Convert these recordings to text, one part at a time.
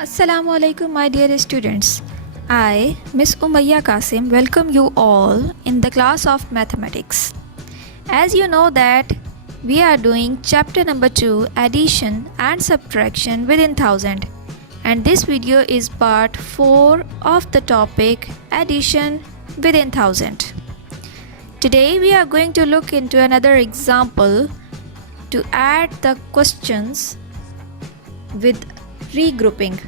Assalamu alaikum, my dear students. I, Miss Umayya Qasim, welcome you all in the class of mathematics. As you know that we are doing chapter number 2, addition and subtraction within 1000, and this video is part 4 of the topic addition within 1000. Today we are going to look into another example to add the questions with regrouping.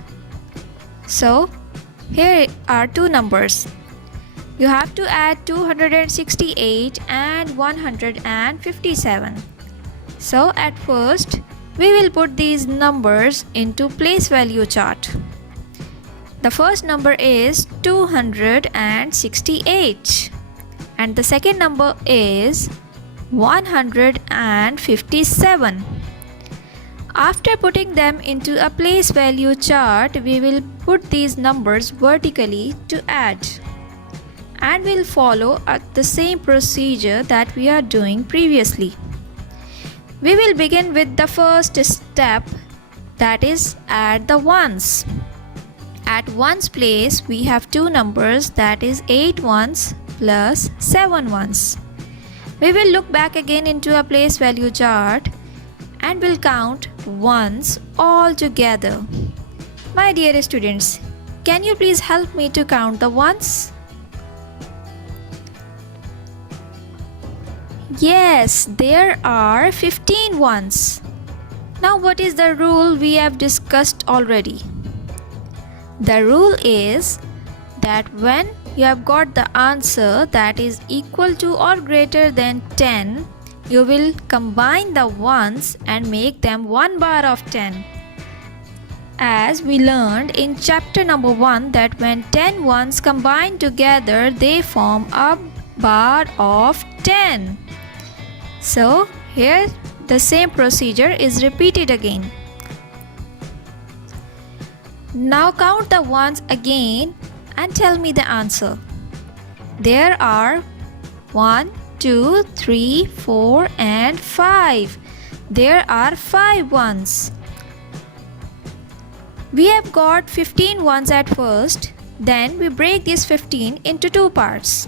So here are two numbers. You have to add 268 and 157. So at first we will put these numbers into place value chart. The first number is 268 and the second number is 157. After putting them into a place value chart, we will put these numbers vertically to add, and we'll follow the same procedure that we are doing previously. We will begin with the first step, that is add the ones. At ones place we have two numbers, that is 8 ones plus 7 ones. We will look back again into a place value chart and will count ones all together. My dear students, can you please help me to count the ones? Yes, there are 15 ones. Now what is the rule we have discussed already? The rule is that when you have got the answer that is equal to or greater than 10, you will combine the ones and make them one bar of 10. As we learned in chapter number 1 that when 10 ones combine together, they form a bar of 10. So here the same procedure is repeated again. Now count the ones again and tell me the answer. There are 1, 2, 3, 4 and 5. There are 5 ones. We have got 15 ones at first, then we break these 15 into two parts.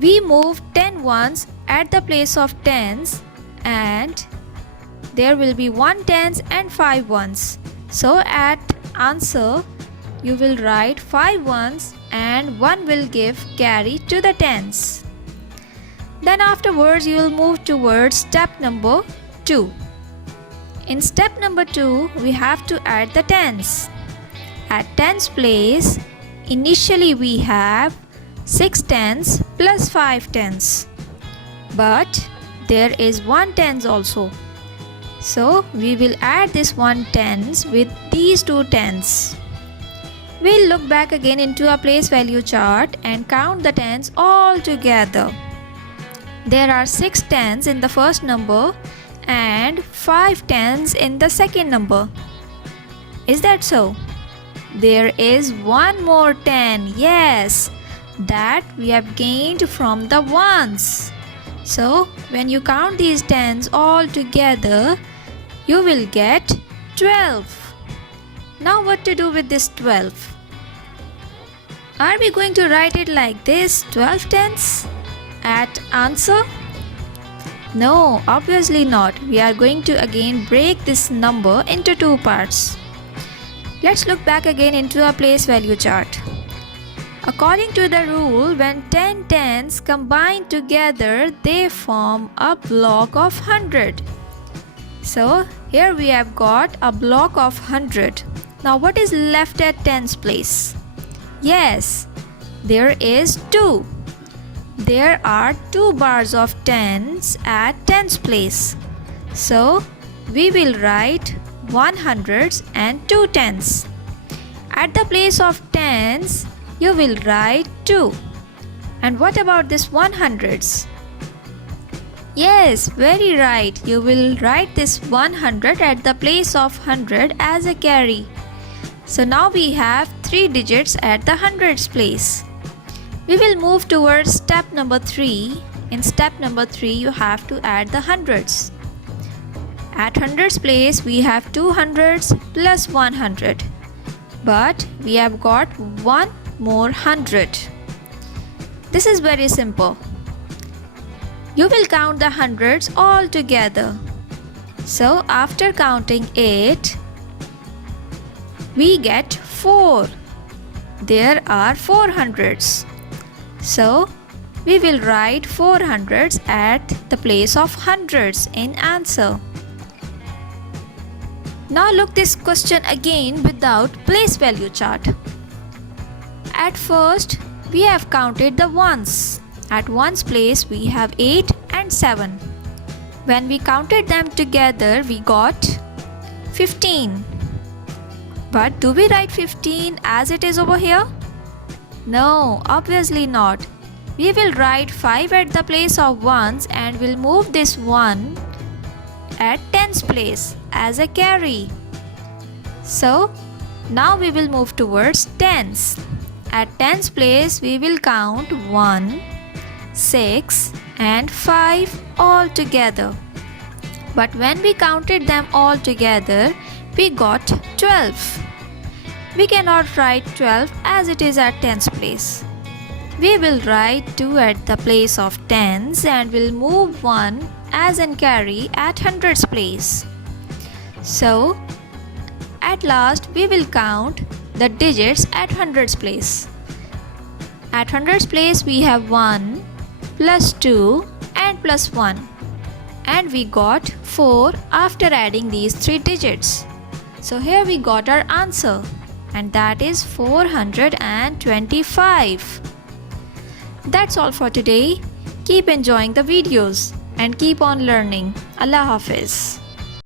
We move 10 ones at the place of tens, and there will be 1 tens and 5 ones. So at answer you will write 5 ones and 1 will give carry to the tens. Then afterwards you will move towards step number 2. In step number 2 we have to add the tens. At tens place initially we have 6 tens plus 5 tens, but there is 1 tens also. So we will add this 1 tens with these 2 tens. We'll look back again into a place value chart and count the tens all together. There are 6 tens in the first number and 5 tens in the second number. Is that so? There is one more 10, yes, that we have gained from the ones. So when you count these tens all together, you will get 12. Now what to do with this 12? Are we going to write it like this, 12 tens at answer? No, obviously not. We are going to again break this number into two parts. Let's look back again into a place value chart. According to the rule, when 10 tens combine together, they form a block of 100. So here we have got a block of 100. Now what is left at tens place? Yes, there is 2. There are 2 bars of tens at tens place. So we will write 100s and 2 tens. At the place of tens, you will write 2. And what about this 100s? Yes, very right. You will write this 100 at the place of 100 as a carry. So now we have 3 digits at the hundreds place. We will move towards step number 3. In step number 3, you have to add the hundreds. At hundreds place, we have 200s plus 100. but we have got one more 100. This is very simple. You will count the hundreds all together. So after counting 8, we get 4. There are 4 hundreds. So we will write 4 hundreds at the place of hundreds in answer. Now look this question again without place value chart. At first, we have counted the ones. At ones place, we have 8 and 7. When we counted them together, we got 15. But do we write 15 as it is over here? No, obviously not. We will write 5 at the place of ones and will move this 1 at tens place as a carry. So now we will move towards tens. At tens place we will count 1, 6 and 5 all together. But when we counted them all together, we got 12. We cannot write 12 as it is at tens place. We will write 2 at the place of tens and will move 1 as in carry at hundreds place. So at last we will count the digits at hundreds place. At hundreds place we have 1 plus 2 and plus 1, and we got 4 after adding these 3 digits. So here we got our answer, and that is 425. That's all for today. Keep enjoying the videos and keep on learning. Allah Hafiz.